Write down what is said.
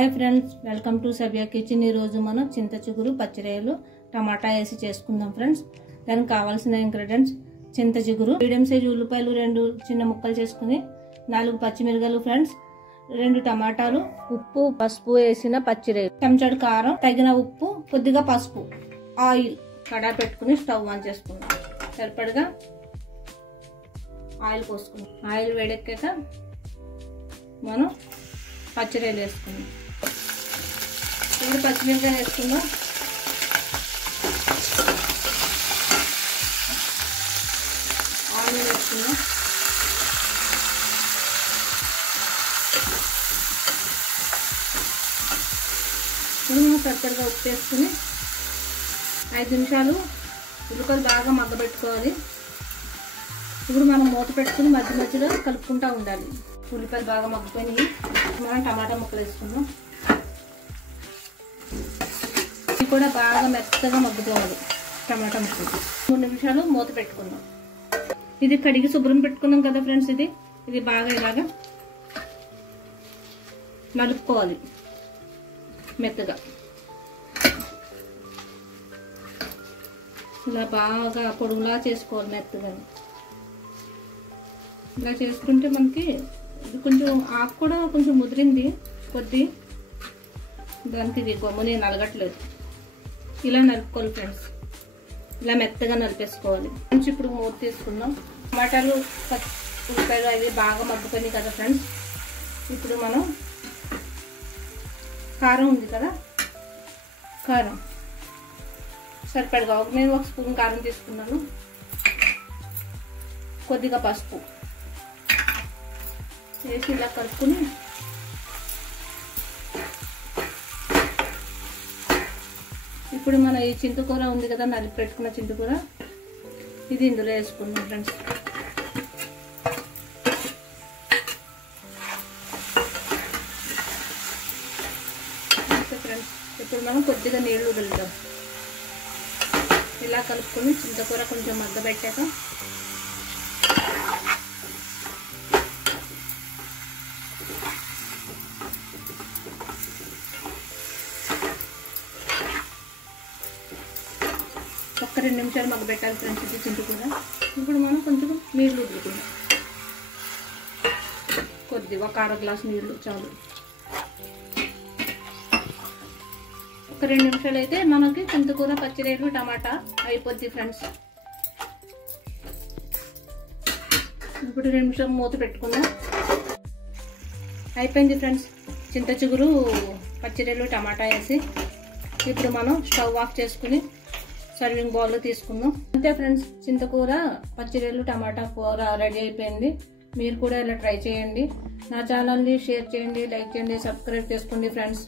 Hi friends, welcome to సవ్య kitchen. ఈ రోజు మనం చింత చిగురు పచ్చిరేలు టమాటా వేసి చేసుకుందాం ఫ్రెండ్స్. దానికి కావాల్సిన ఇంగ్రీడియంట్స్: చింత చిగురు, మీడియం సైజు ఉల్లిపాయలు 2 చిన్న ముక్కలు చేసుకుని, 4 పచ్చిమిరపకాయలు ఫ్రెండ్స్, 2 టమాటాలు, ఉప్పు పసుపు వేసిన పచ్చిరేలు, చెంచాడు కారం, తగిన ఉప్పు, కొద్దిగా పసుపు, ఆయిల్. కడాయి పెట్టుకుని స్టవ్ ఆన్ చేసుకుందాం. సరిపడగా ఆయిల్ పోసుకుందాం. ఆయిల్ వేడెక్కాక మనం పచ్చిరేలు వేసుకుందాం. ఇప్పుడు పచ్చిమిరపకాయ వేసుకుందాం. ఆనియన్ వేసుకుందాం. ఇప్పుడు మనం సరిపడగా ఉప్పు వేసుకుని 5 నిమిషాలు ఉల్లిపాయలు బాగా మగ్గబెట్టుకోవాలి. ఇప్పుడు మనం మూత పెట్టుకుని మధ్య మధ్యలో కలుపుకుంటూ ఉండాలి. ఉల్లిపాయలు బాగా మగ్గిపోయినాయి. మనం టమాటా ముక్కలు వేసుకుందాం. ఇది కూడా బాగా మెత్తగా మగ్గిపోవాలి. టమాటా ముక్కలు 3 నిమిషాలు మూత పెట్టుకుందాం. ఇది కడిగి శుభ్రం పెట్టుకున్నాం కదా ఫ్రెండ్స్. ఇది బాగా ఇలాగా నలుపుకోవాలి మెత్తగా. ఇలా బాగా పొడుగులా చేసుకోవాలి మెత్తగా. ఇలా చేసుకుంటే మనకి ఇది కొంచెం ఆకు కూడా కొంచెం ముదిరింది కొద్ది, దానికి ఇది గమ్ముని నలగట్లేదు. ఇలా నలుపుకోవాలి ఫ్రెండ్స్. ఇలా మెత్తగా నలిపేసుకోవాలి. కొంచెం ఇప్పుడు మూత తీసుకుందాం. టమాటాలు ఉల్లిపాయలు అవి బాగా మగ్గిపోయినాయి కదా ఫ్రెండ్స్. ఇప్పుడు మనం కారం ఉంది కదా, కారం సరిపడగా నేను 1 స్పూన్ కారం తీసుకున్నాను. కొద్దిగా పసుపు వేసి ఇలా కలుపుకుని ఇప్పుడు మన ఈ చింతకూర ఉంది కదా, నలిపి పెట్టుకున్న చింతకూర, ఇది ఇందులో వేసుకుందాం ఫ్రెండ్స్. ఫ్రెండ్స్ ఇప్పుడు మనం కొద్దిగా నీళ్లు వదులుతాం. ఇలా కలుపుకొని చింతకూర కొంచెం మగ్గబెట్టాక ఒక్క 2 నిమిషాలు మగ్గబెట్టాలి ఫ్రెండ్స్ ఇది చింతకూర. ఇప్పుడు మనం కొంచెం నీళ్ళు వదులుకుందాం. కొద్దిగా 1/2 గ్లాసు నీళ్ళు చాలు. ఒక 2 నిమిషాలు అయితే మనకి చింతకూర పచ్చిరేలు టమాటా అయిపోద్ది ఫ్రెండ్స్. ఇప్పుడు 2 నిమిషాలు మూత పెట్టుకుందాం. అయిపోయింది ఫ్రెండ్స్ చింత చిగురు పచ్చిరేలు టమాటా వేసి. ఇప్పుడు మనం స్టవ్ ఆఫ్ చేసుకుని సర్వింగ్ బౌల్లో తీసుకుందాం. అంతే ఫ్రెండ్స్, చింతకూర పచ్చిరేలు టమాటా కూర రెడీ అయిపోయింది. మీరు కూడా ఇలా ట్రై చేయండి. నా ఛానల్ని షేర్ చేయండి, లైక్ చేయండి, సబ్స్క్రైబ్ చేసుకోండి ఫ్రెండ్స్.